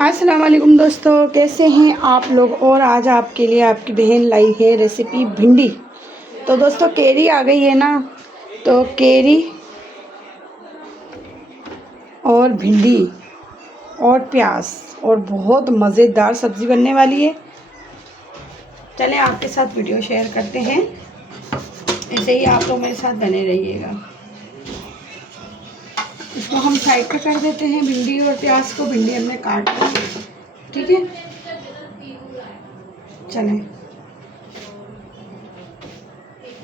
अस्सलाम वालेकुम दोस्तों, कैसे हैं आप लोग। और आज आपके लिए आपकी बहन लाई है रेसिपी भिंडी। तो दोस्तों केरी आ गई है ना, तो केरी और भिंडी और प्याज और बहुत मज़ेदार सब्ज़ी बनने वाली है। चलें आपके साथ वीडियो शेयर करते हैं, ऐसे ही आप लोग मेरे साथ बने रहिएगा। इसको हम साइड पे कर देते हैं, भिंडी और प्याज को। भिंडी हमने काट ली, ठीक है। चलें,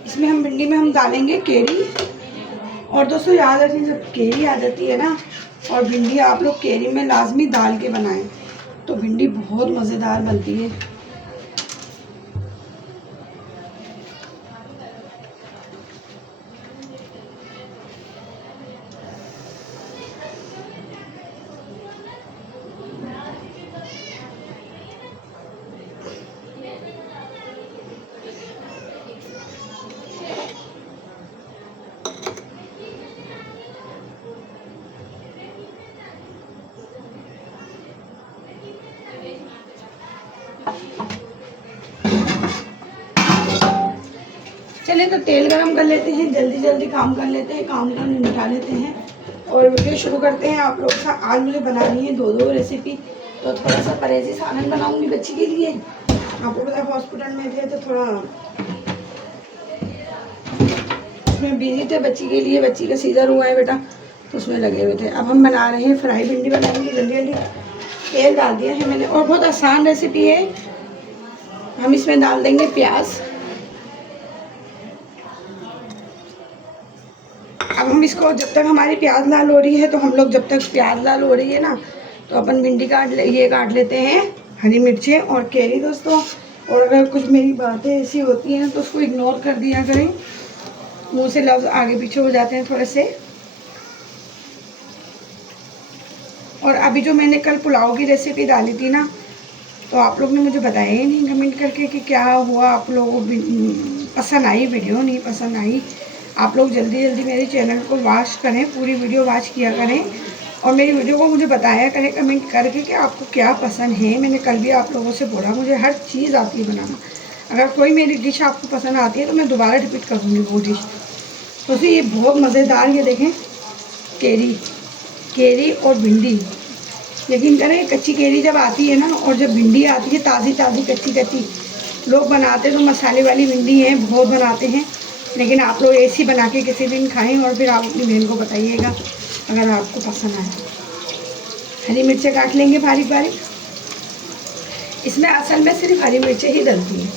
इसमें हम भिंडी में हम डालेंगे केरी। और दोस्तों याद रखें, जब केरी आ जाती है ना और भिंडी आप लोग केरी में लाजमी डाल के बनाएं तो भिंडी बहुत मज़ेदार बनती है। चलिए तो तेल गरम कर लेते हैं, जल्दी जल्दी काम कर लेते हैं, काम निपटा लेते हैं और वीडियो शुरू करते हैं। आप लोग का आज मुझे बनानी है दो रेसिपी, तो थोड़ा सा परहेजी सालन बनाऊंगी बच्ची के लिए। आपको पता है हॉस्पिटल में थे तो थोड़ा उसमें बिजी थे बच्ची के लिए। बच्ची का सीजर हुआ है बेटा, तो उसमें लगे हुए थे। अब हम बना रहे हैं फ्राई भिंडी बनाएंगे। जल्दी जल्दी तेल डाल दिया है मैंने और बहुत आसान रेसिपी है। हम इसमें डाल देंगे प्याज। अब हम इसको, जब तक हमारी प्याज लाल हो रही है, तो हम लोग जब तक प्याज लाल हो रही है ना, तो अपन भिंडी काट लेते हैं, हरी मिर्चें और केरी दोस्तों। और अगर कुछ मेरी बातें ऐसी होती हैं तो उसको इग्नोर कर दिया करें, मुंह से लफ्ज़ आगे पीछे हो जाते हैं थोड़े से। और अभी जो मैंने कल पुलाव की रेसिपी डाली थी ना, तो आप लोग ने मुझे बताया ही नहीं कमेंट करके कि क्या हुआ, आप लोगों को पसंद आई वीडियो, नहीं पसंद आई। आप लोग जल्दी जल्दी मेरे चैनल को वॉच करें, पूरी वीडियो वॉच किया करें और मेरी वीडियो को मुझे बताया करें कमेंट करके कि आपको क्या पसंद है। मैंने कल भी आप लोगों से बोला मुझे हर चीज़ आती है बनाना। अगर कोई मेरी डिश आपको पसंद आती है तो मैं दोबारा रिपीट करूँगी वो डिश। तो ये बहुत मज़ेदार, ये देखें केरी और भिंडी। यकीन करें, कच्ची केरी जब आती है ना और जब भिंडी आती है ताज़ी ताज़ी कच्ची कच्ची, लोग बनाते तो मसाले वाली भिंडी है, बहुत बनाते हैं, लेकिन आप लोग ऐसी बना के किसी दिन खाएं और फिर आप अपनी बहन को बताइएगा अगर आपको पसंद आए। हरी मिर्चें काट लेंगे बारीक बारीक। इसमें असल में सिर्फ हरी मिर्चें ही डलती हैं।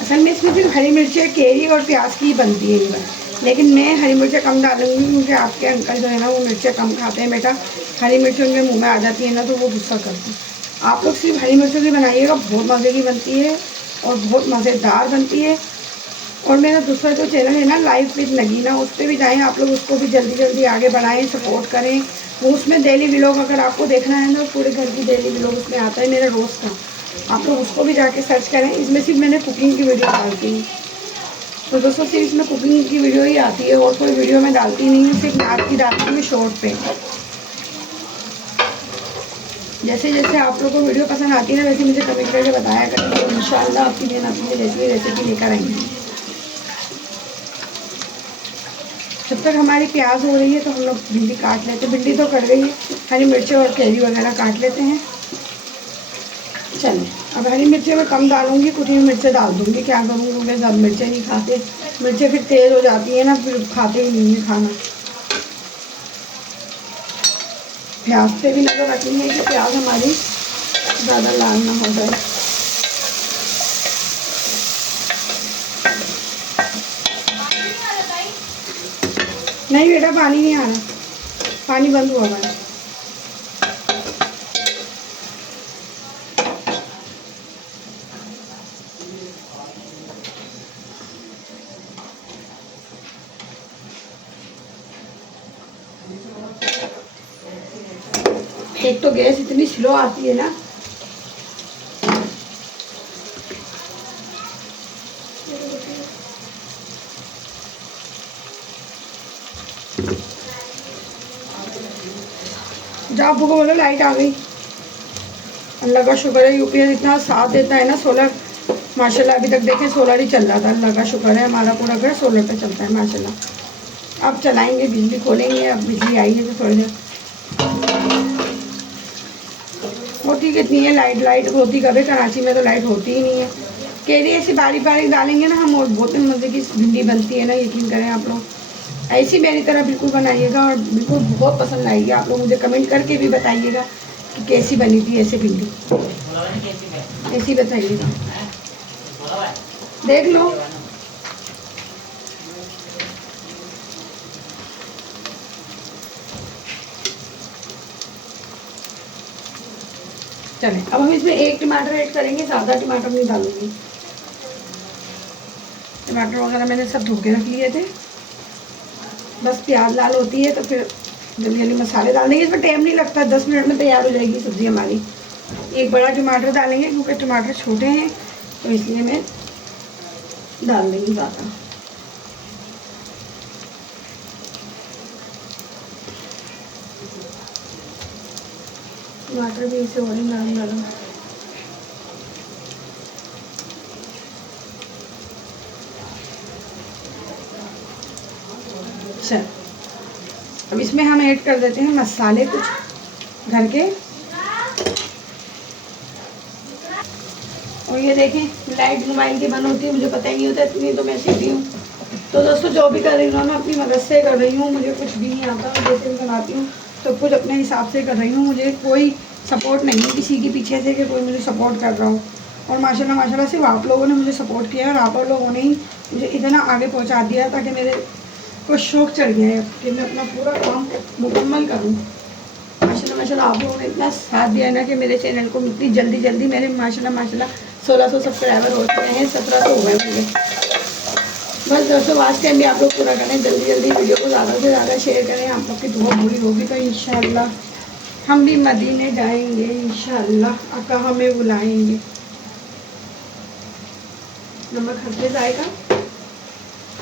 असल में इसमें सिर्फ हरी मिर्चें, केरी और प्याज की बनती है, लेकिन मैं हरी मिर्चें कम डालूंगी क्योंकि आपके अंकल जो है ना वो मिर्चें कम खाते हैं बेटा। हरी मिर्चें उनके मुंह में आ जाती है ना तो वो गुस्सा करते हैं। आप लोग सिर्फ हरी मिर्चों की बनाइएगा, बहुत मज़े की बनती है और बहुत मज़ेदार बनती है। और मेरा दूसरा जो चैनल है ना लाइफ विद नगीना, उस पर भी जाएँ आप लोग, उसको भी जल्दी जल्दी आगे बढ़ाएँ, सपोर्ट करें। वो उसमें डेली व्लॉग अगर आपको देखना है ना, पूरे घर की डेली व्लॉग उसमें आता है मेरा रोज़ का, आप लोग उसको भी जाके सर्च करें। इसमें सिर्फ मैंने कुकिंग की वीडियो डालती हूँ, तो दोस्तों सिर्फ इसमें कुकिंग की वीडियो ही आती है और कोई वीडियो मैं डालती नहीं हूँ, सिर्फ नाच की डालती हूँ शॉर्ट पे। जैसे जैसे आप लोगों को वीडियो पसंद आती है ना, वैसे मुझे कमेंट करके बताया करें, तो इंशाल्लाह आपकी बहन अपनी रेसिपी लेकर आएंगी। जब तक हमारी प्याज हो रही है तो हम लोग भिंडी काट लेते हैं। भिंडी तो कट गई है, हरी मिर्चें और कैरी वगैरह काट लेते हैं। चलिए, अब हरी मिर्चें मैं कम डालूंगी, कुटी हुई मिर्चें डाल दूंगी। क्या करूँगी, मैं ज़्यादा मिर्चें नहीं खाते, मिर्चें फिर तेज़ हो जाती है ना, फिर खाते ही नहीं है खाना। प्याज पे भी नज़र रखनी है कि प्याज हमारी ज़्यादा लाल ना हो जाए। नहीं बेटा, पानी नहीं आ रहा, पानी बंद हुआ है। एक तो गैस इतनी स्लो आती है ना, जब आपको बोलो लाइट आ गई। अल्लाह का शुक्र है, यूपीएस इतना साथ देता है ना। सोलर माशाल्लाह अभी तक देखें सोलर ही चल रहा था। अल्लाह का शुक्र है, हमारा पूरा घर सोलर पे चलता है माशाल्लाह। अब चलाएंगे, बिजली खोलेंगे। अब बिजली आई है तो थोड़ी देर होती कितनी है लाइट होती कभी कराची में तो लाइट होती ही नहीं है। केरी ऐसी बारीक बारीक डालेंगे ना हम, और बहुत मज़े की भिंडी बनती है ना, यकीन करें आप लोग। ऐसी मेरी तरह बिल्कुल बनाइएगा और बिल्कुल बहुत पसंद आएगी। आप लोग मुझे कमेंट करके भी बताइएगा कि कैसी बनी थी ऐसे भिंडी, ऐसी बताइएगा, देख लो। चलें, अब हम इसमें एक टमाटर ऐड करेंगे, ज़्यादा टमाटर नहीं डालूंगी। टमाटर वगैरह मैंने सब धो के रख लिए थे, बस प्याज लाल होती है तो फिर जल्दी जल्दी मसाले डाल देंगे। इसमें टाइम नहीं लगता, 10 मिनट में तैयार हो जाएगी सब्ज़ी हमारी। एक बड़ा टमाटर डालेंगे क्योंकि टमाटर छोटे हैं तो इसलिए मैं डाल देंगी ज़्यादा। टमाटर भी इसे और ही नरम नरम। चल, अब इसमें हम ऐड कर देते हैं मसाले कुछ घर के। और ये देखें लाइट मोबाइल की बंद होती है, मुझे पता ही नहीं होता, इतनी तो मैं सीधी हूँ। तो दोस्तों जो भी कर रही हूँ मैं अपनी मदद से कर रही हूँ, मुझे कुछ भी नहीं आता। जैसे भी बनाती हूँ तो कुछ अपने हिसाब से कर रही हूँ। मुझे कोई सपोर्ट नहीं है किसी के पीछे से कि कोई मुझे सपोर्ट कर रहा हो। और माशाल्लाह माशाल्लाह सिर्फ आप लोगों ने मुझे सपोर्ट किया है और आप लोगों ने ही मुझे इतना आगे पहुँचा दिया ताकि मेरे को शौक़ चढ़ गया है कि मैं अपना पूरा काम मुकम्मल करूँ। माशाल्लाह माशाल्लाह आप लोगों ने इतना साथ दिया ना कि मेरे चैनल को इतनी जल्दी मेरे माशाल्लाह माशाल्लाह 1600 सब्सक्राइबर हो चुके हैं, 1700 हो गए होंगे। बस दोस्तों वाच टाइम भी आप लोग पूरा करें, जल्दी वीडियो को ज़्यादा से ज़्यादा शेयर करें। आप लोग की दुआ पूरी होगी तो इंशाअल्लाह हम भी मदीने जाएंगे, इंशाअल्लाह आका हमें बुलाएंगे। नमक हल्के जाएगा,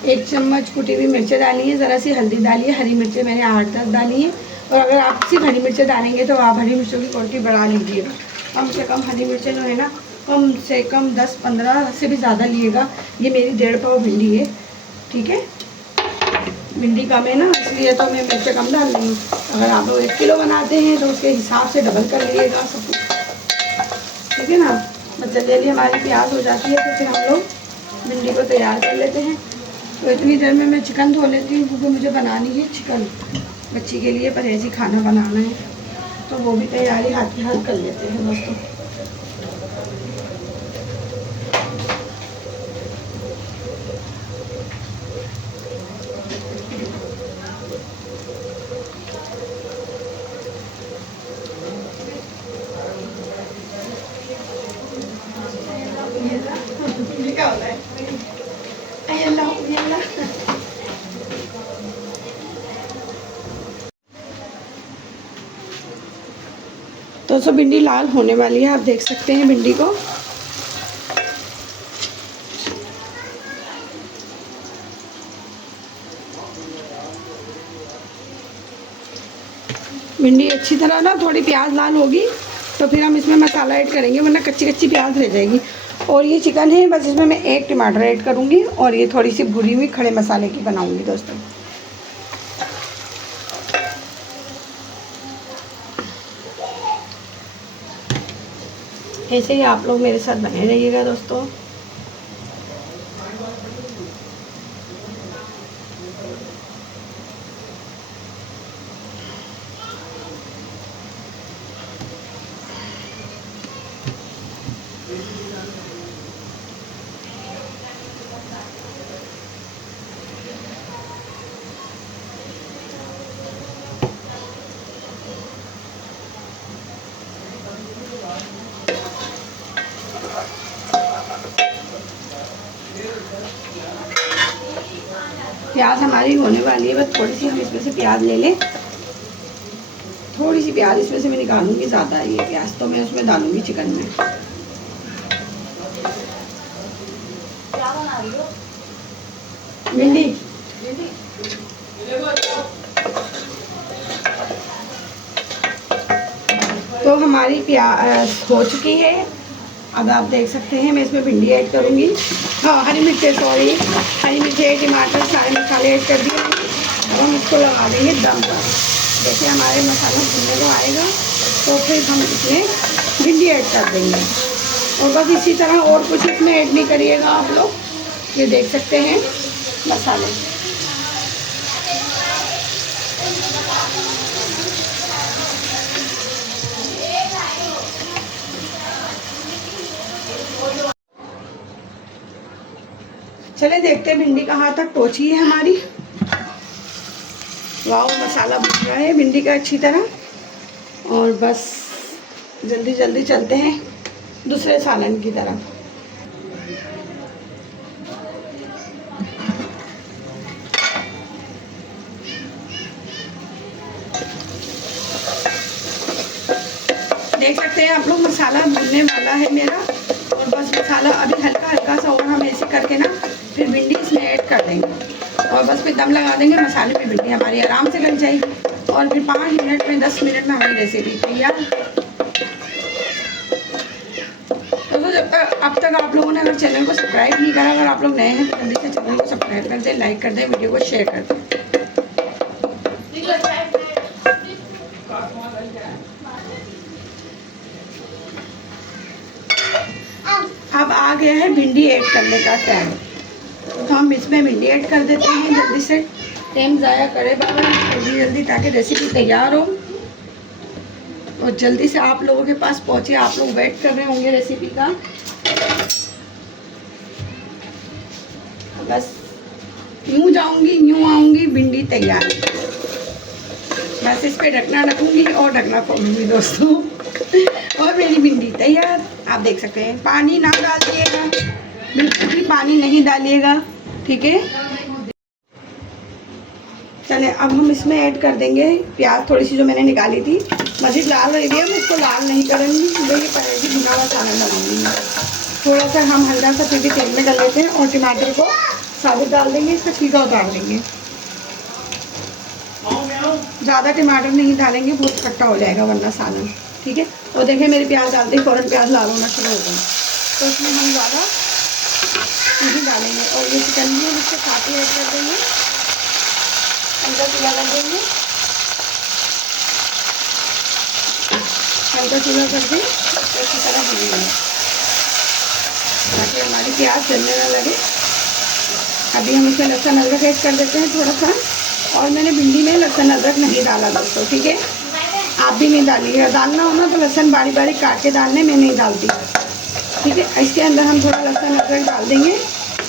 1 चम्मच कुटी हुई मिर्चें डाली है, ज़रा सी हल्दी डाली है, हरी मिर्चें मैंने 8-10 डाली है। और अगर आप सिर्फ हरी मिर्चें डालेंगे तो आप हरी मिर्चों की क्वांटिटी बढ़ा लीजिएगा। कम से कम हरी मिर्चें जो है ना, कम से कम 10-15 से भी ज़्यादा लिएगा। ये मेरी 1.5 पाव भिंडी है, ठीक है। भिंडी कम है ना, इसलिए तो मैं मिर्चें कम डाल रही हूँ। अगर आप लोग 1 किलो बनाते हैं तो उसके हिसाब से डबल कर लीजिएगा सब कुछ, ठीक है ना। बस जल्दी हमारी प्याज हो जाती है तो फिर हम लोग भिंडी को तैयार कर लेते हैं। तो इतनी देर में मैं चिकन धो लेती हूँ क्योंकि मुझे बनानी है चिकन, बच्ची के लिए परहेजी खाना बनाना है, तो वो भी तैयारी हाथ के हाथ कर लेते हैं दोस्तों। ये क्या होता है? अल्लाह तो सब भिंडी लाल होने वाली है, आप देख सकते हैं भिंडी को। भिंडी अच्छी तरह ना थोड़ी प्याज लाल होगी तो फिर हम इसमें मसाला ऐड करेंगे, वरना कच्ची कच्ची प्याज रह जाएगी। और ये चिकन है, बस इसमें मैं 1 टमाटर ऐड करूँगी और ये थोड़ी सी भुनी हुई खड़े मसाले की बनाऊँगी दोस्तों। ऐसे ही आप लोग मेरे साथ बने रहिएगा दोस्तों। प्याज हमारी होने वाली है, बस थोड़ी सी हम इसमें से प्याज ले लें, थोड़ी सी प्याज इसमें से मैं निकालूंगी, ज़्यादा ये प्याज तो मैं उसमें डालूंगी चिकन में। क्या बना रही हो? भिंडी। तो हमारी प्याज हो चुकी है। अब आप देख सकते हैं मैं इसमें भिंडी ऐड करूँगी, हाँ हरी मिर्ची, सॉरी हरी मिर्ची, टमाटर, सारे मसाले ऐड कर दिए और हम इसको लगा देंगे दम पर। देखिए हमारे मसाला भुनने को आएगा तो फिर हम इसमें भिंडी ऐड कर देंगे। और बस इसी तरह और कुछ इसमें ऐड नहीं करिएगा आप लोग, ये देख सकते हैं मसाले। चले देखते हैं भिंडी कहाँ तक पहुँची है हमारी। वाह मसाला भुन रहा है भिंडी का अच्छी तरह। और बस जल्दी जल्दी चलते हैं दूसरे सालन की तरफ। देख सकते हैं आप लोग मसाला भुनने वाला है मेरा। और बस मसाला अभी हल्का हल्का सा और हम ऐसे करके ना फिर भिंडी इसमें ऐड कर देंगे और बस फिर दम लगा देंगे। मसाले में भिंडी हमारी आराम से गल जाएगी और फिर 5 मिनट में 10 मिनट में हमारी रेसिपी तैयार। तो जब तक अब तक आप लोगों ने अगर चैनल को सब्सक्राइब नहीं करा, अगर आप लोग नए हैं तो जल्दी से चैनल को सब्सक्राइब कर दें, लाइक कर दें, वीडियो को शेयर कर दें। अब आ गया है भिंडी ऐड करने का टाइम, तो हम इसमें भिंडी ऐड कर देते हैं। जल्दी से टाइम ज़ाया करे बाबा, जल्दी जल्दी, ताकि रेसिपी तैयार हो और जल्दी से आप लोगों के पास पहुँचे। आप लोग वेट कर रहे होंगे रेसिपी का। बस यूँ जाऊँगी यूँ आऊँगी, भिंडी तैयार। बस इस पर ढकना रखूँगी और ढकना खोलूँगी दोस्तों और मेरी भिंडी तैयार। आप देख सकते हैं पानी ना डालिएगा, बिल्कुल भी पानी नहीं डालिएगा, ठीक है। चले अब हम इसमें ऐड कर देंगे प्याज थोड़ी सी जो मैंने निकाली थी। मज़ीद लाल रही है, मैं इसको लाल नहीं करूँगी, मुझे ये पड़ेगी भुना हुआ सालन डालूंगी। थोड़ा सा हम हल्का सा फिर भी तेल में डाल लेते हैं और टमाटर को साबुत डाल देंगे, इसका छिलका उतार देंगे। ज़्यादा टमाटर नहीं डालेंगे, बहुत खट्टा हो जाएगा वरना सालन, ठीक है। और देखिए मेरे प्याज डालते ही फ़ौरन प्याज लाल होना शुरू हो गए, तो इसमें हम ज़्यादा नहीं डालेंगे। और ये चिकन भी हम इसके साथ ही ऐड कर देंगे, हल्का चूल्हा कर देंगे, हल्का चूल्हा कर दें तो अच्छी तरह भूनेंगे ताकि हमारी प्याज जलने ना लगे। अभी हम इसमें लहसुन अदरक ऐड कर देते हैं थोड़ा सा, और मैंने भिंडी में लहसुन अदरक नहीं डाला दोस्तों, ठीक है। आप भी नहीं डालिएगा, डालना हो ना तो लहसुन बारीक बारीक काट के डालने, मैं नहीं डालती, ठीक है। इसके अंदर हम थोड़ा लहसुन अदरक डाल देंगे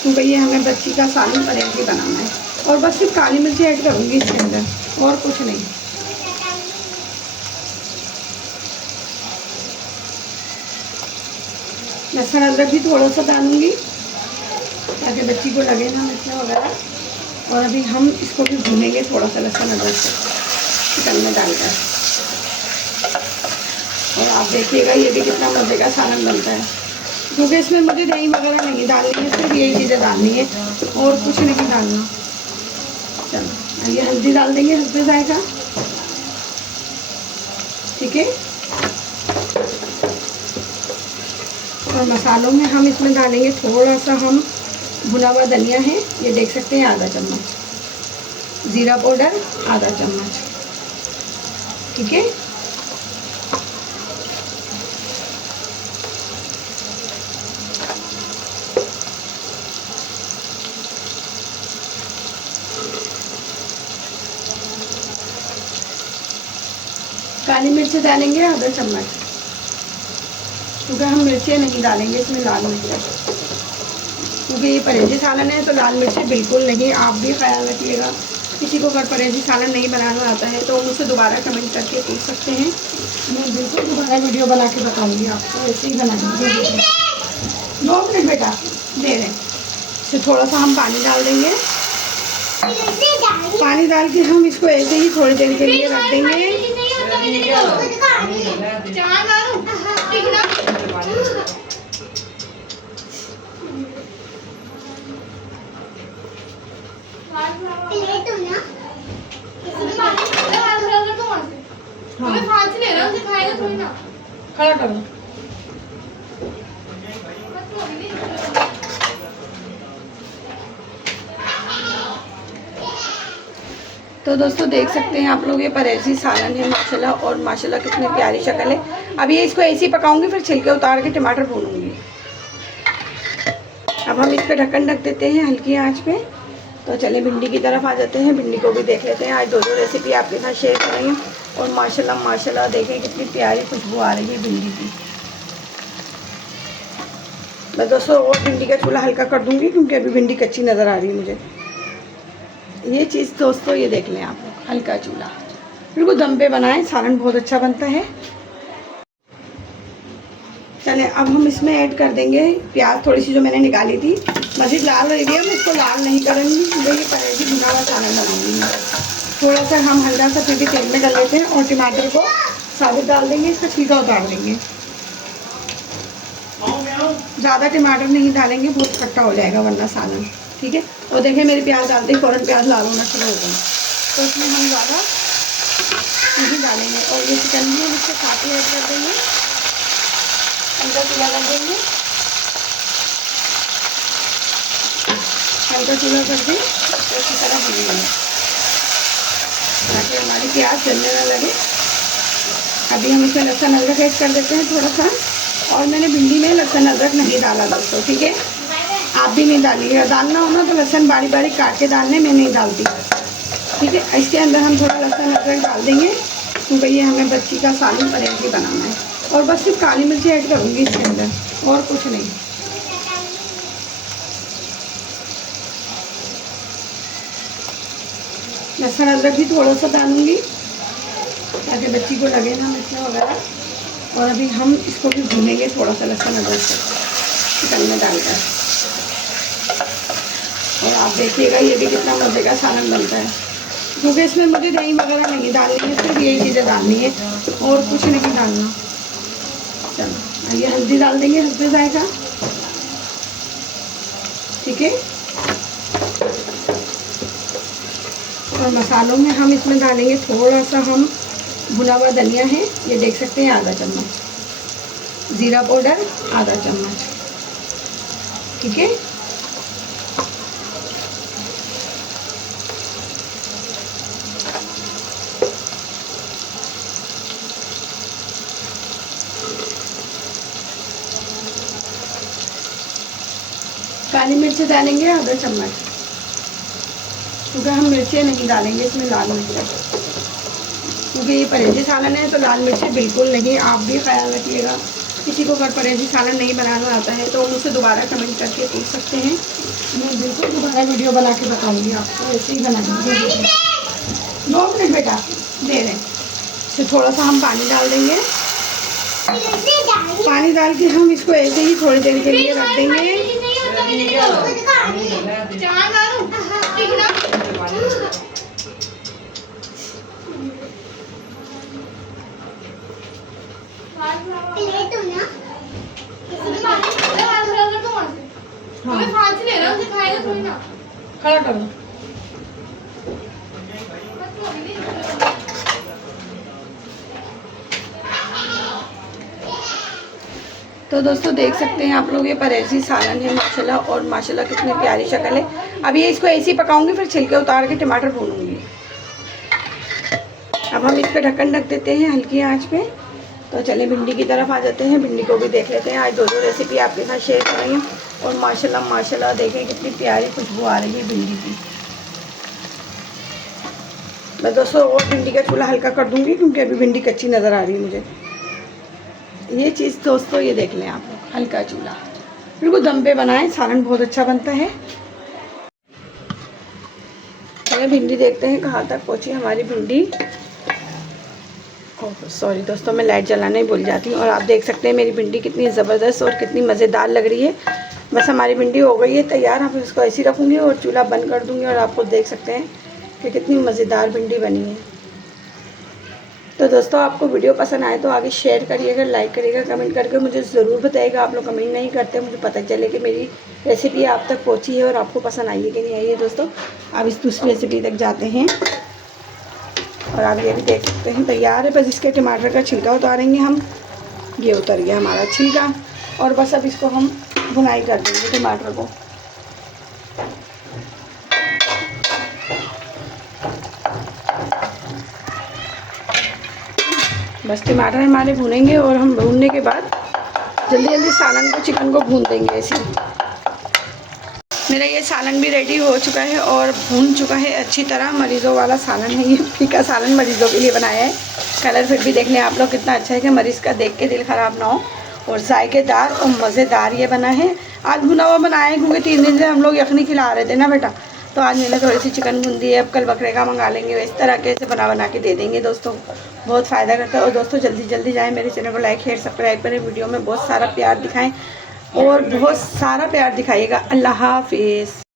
क्योंकि ये हमें बच्ची का सालन परहेजी बनाना है। और बस सिर्फ काली मिर्ची ऐड करूँगी इसके अंदर, और कुछ नहीं। लहसुन अदरक भी थोड़ा सा डालूँगी ताकि बच्ची को लगे ना मिर्च वगैरह। और अभी हम इसको भी भूनेंगे थोड़ा सा लहसुन अदरक से चिकन में डालकर। और आप देखिएगा ये भी कितना मज़े का सालन बनता है, क्योंकि इसमें मुझे दही वगैरह नहीं डालनी है, सिर्फ यही चीज़ें डालनी है और कुछ नहीं डालना। चलो ये हल्दी डाल देंगे, हल्दी जाएगा, ठीक है। और मसालों में हम इसमें डालेंगे थोड़ा सा हम भुना हुआ धनिया है, ये देख सकते हैं आधा चम्मच, ज़ीरा पाउडर आधा चम्मच, ठीक है। काली मिर्च डालेंगे आधा चम्मच, क्योंकि हम मिर्चें नहीं डालेंगे इसमें, लाल मिर्च, क्योंकि ये परहेजी सालन है तो लाल मिर्च बिल्कुल नहीं। आप भी ख्याल रखिएगा, किसी को अगर परहेजी सालन नहीं बनाना आता है तो मुझसे दोबारा कमेंट करके पूछ सकते हैं, मैं बिल्कुल दोबारा वीडियो बना के बताऊँगी आपको, ऐसे ही बनाएंगे। 2 मिनट बेटा दे रहे हैं। तो थोड़ा सा हम पानी डाल देंगे, पानी डाल के हम इसको ऐसे ही थोड़ी देर के लिए रख देंगे खड़ा कर दो। तो दोस्तों देख सकते हैं आप लोग, ये परहेजी सालन है माशाल्लाह, और माशाल्लाह कितनी प्यारी शक्ल है। अब ये इसको ऐसे ही पकाऊंगी, फिर छिलके उतार के टमाटर भूनूंगी। अब हम इस पर ढक्कन ढक देते हैं हल्की आंच पे। तो चलिए भिंडी की तरफ आ जाते हैं, भिंडी को भी देख लेते हैं। आज दो रेसिपी आपके साथ शेयर कर रही हूँ, और माशाल्लाह माशाल्लाह देखें कितनी प्यारी खुशबू आ रही है भिंडी की। मैं दोस्तों और भिंडी का चूल्हा हल्का कर दूंगी, क्योंकि अभी भिंडी कच्ची नज़र आ रही है मुझे। ये चीज़ दोस्तों ये देख लें आप लोग, हल्का चूल्हा, बिल्कुल दम पे बनाएं, सालन बहुत अच्छा बनता है। चले अब हम इसमें ऐड कर देंगे प्याज, थोड़ी सी जो मैंने निकाली थी। मज़ीद लाल रही है, मैं इसको लाल नहीं करूँगी, क्योंकि ये परहेजी भुना हुआ सालन बनाऊँगी मैं। थोड़ा सा हम हल्का सा फिर भी तेल में डाल लेते हैं, और टमाटर को साबुत डाल देंगे, इसका छिलका उतार देंगे। ज़्यादा टमाटर नहीं डालेंगे, बहुत खट्टा हो जाएगा वरना सालन, ठीक है। और देखें मेरी प्याज डालते ही फ़ौरन प्याज लाल होना शुरू हो गया, तो इसमें हम ज़्यादा नहीं डालेंगे। और ये चिकन भी हम इसके साथ ही ऐड कर देंगे, हल्का चूल्हा कर देंगे, हल्का चूल्हा कर दें, तो इसी तरह भूनेंगे ताकि हमारी प्याज जलने ना लगे। अभी हम इसमें लहसुन अदरक ऐड कर देते हैं थोड़ा सा, और मैंने भिंडी में लहसुन अदरक नहीं डाला दोस्तों, ठीक है। आप भी नहीं डालिएगा, डालना हो ना तो लहसुन बारीक बारीक काट के डालने, मैं नहीं डालती, ठीक है। इसके अंदर हम थोड़ा लहसुन अदरक डाल देंगे, क्योंकि ये हमें बच्ची का सालन परहेजी बनाना है। और बस सिर्फ काली मिर्ची ऐड करूँगी इसके अंदर, और कुछ नहीं। लहसुन अदरक भी थोड़ा सा डालूँगी, ताकि बच्ची को लगे ना मिर्चा वगैरह। और अभी हम इसको भी भूनेंगे थोड़ा सा लहसुन अदरक से चिकन में डालकर। और आप देखिएगा ये भी कितना मज़े का सालन बनता है, क्योंकि इसमें मुझे दही वगैरह नहीं डालनी है, सिर्फ यही चीज़ें डालनी है, और कुछ नहीं डालना। चलो ये हल्दी डाल देंगे, हल्दी जाएगा, ठीक है। और मसालों में हम इसमें डालेंगे थोड़ा सा, हम भुना हुआ धनिया है, ये देख सकते हैं आधा चम्मच, ज़ीरा पाउडर आधा चम्मच, ठीक है। काली मिर्च डालेंगे आधा चम्मच, क्योंकि हम मिर्चें नहीं डालेंगे इसमें, लाल मिर्च, क्योंकि ये परहेजी सालन है तो लाल मिर्चें बिल्कुल नहीं। आप भी ख्याल रखिएगा, किसी को अगर परहेजी सालन नहीं बनाना आता है तो मुझसे दोबारा कमेंट करके पूछ सकते हैं, मैं बिल्कुल दोबारा वीडियो बना के बताऊँगी आपको, ऐसे ही बनाएंगे। 2 मिनट बेटा दे रहे हैं। तो थोड़ा सा हम पानी डाल देंगे, पानी डाल के हम इसको ऐसे ही थोड़ी देर के लिए रख देंगे। खड़ा कर दो। तो दोस्तों देख सकते हैं आप लोग, ये परहेजी सालन है माशाल्लाह, और माशाल्लाह कितनी प्यारी शक्ल है। अब ये इसको ऐसे ही पकाऊंगी, फिर छिलके उतार के टमाटर भूनूंगी। अब हम इस पर ढक्कन ढक देते हैं हल्की आंच पे। तो चलिए भिंडी की तरफ आ जाते हैं, भिंडी को भी देख लेते हैं। आज दो रेसिपी आपके साथ शेयर कर रही हूँ, और माशाल्लाह माशाल्लाह देखें कितनी प्यारी खुशबू आ रही है भिंडी की। मैं दोस्तों और भिंडी का चूल्हा हल्का कर दूंगी, क्योंकि अभी भिंडी कच्ची नज़र आ रही है मुझे। ये चीज़ दोस्तों ये देख लें आप लोग, हल्का चूल्हा, बिल्कुल दम पे बनाएं, सालन बहुत अच्छा बनता है। चलिए भिंडी देखते हैं कहाँ तक पहुँची हमारी भिंडी। ओह सॉरी दोस्तों, मैं लाइट जलाना ही भूल जाती हूँ। और आप देख सकते हैं मेरी भिंडी कितनी ज़बरदस्त और कितनी मज़ेदार लग रही है। बस हमारी भिंडी हो गई है तैयार। हम इसको ऐसी रखूँगी और चूल्हा बंद कर दूँगी, और आपको देख सकते हैं कि कितनी मज़ेदार भिंडी बनी है। तो दोस्तों आपको वीडियो पसंद आए तो आगे शेयर करिएगा, लाइक करिएगा, कमेंट करके मुझे ज़रूर बताइएगा। आप लोग कमेंट नहीं करते, मुझे पता चले कि मेरी रेसिपी आप तक पहुंची है और आपको पसंद आई है कि नहीं आई है। दोस्तों अब इस दूसरी रेसिपी तक जाते हैं और आप ये भी देख सकते हैं तैयार है। बस इसके टमाटर का छिलका उतारेंगे हम। ये उतर गया हमारा छिलका और बस अब इसको हम भुनाई कर देंगे टमाटर को। बस टमाटर हमारे भुनेंगे और हम भूनने के बाद जल्दी जल्दी सालन को, चिकन को भून देंगे ऐसे। मेरा ये सालन भी रेडी हो चुका है और भून चुका है अच्छी तरह। मरीज़ों वाला सालन है ये, फीका सालन मरीज़ों के लिए बनाया है। कलर फिर भी देख लें आप लोग कितना अच्छा है कि मरीज़ का देख के दिल ख़राब ना हो। और जायकेदार और मज़ेदार ये बना है। आज भुना हुआ बनाया है क्योंकि 3 दिन से हम लोग यखनी खिला रहे थे ना बेटा, तो आज मैंने थोड़ी सी चिकन भून दी है। अब कल बकरे का मंगा लेंगे, इस तरह के से बना के दे देंगे दोस्तों। बहुत फ़ायदा करता है। और दोस्तों जल्दी जल्दी जाएँ, मेरे चैनल को लाइक शेयर सब्सक्राइब करें, वीडियो में बहुत सारा प्यार दिखाएँ और बहुत सारा प्यार दिखाइएगा। अल्लाह हाफिज़।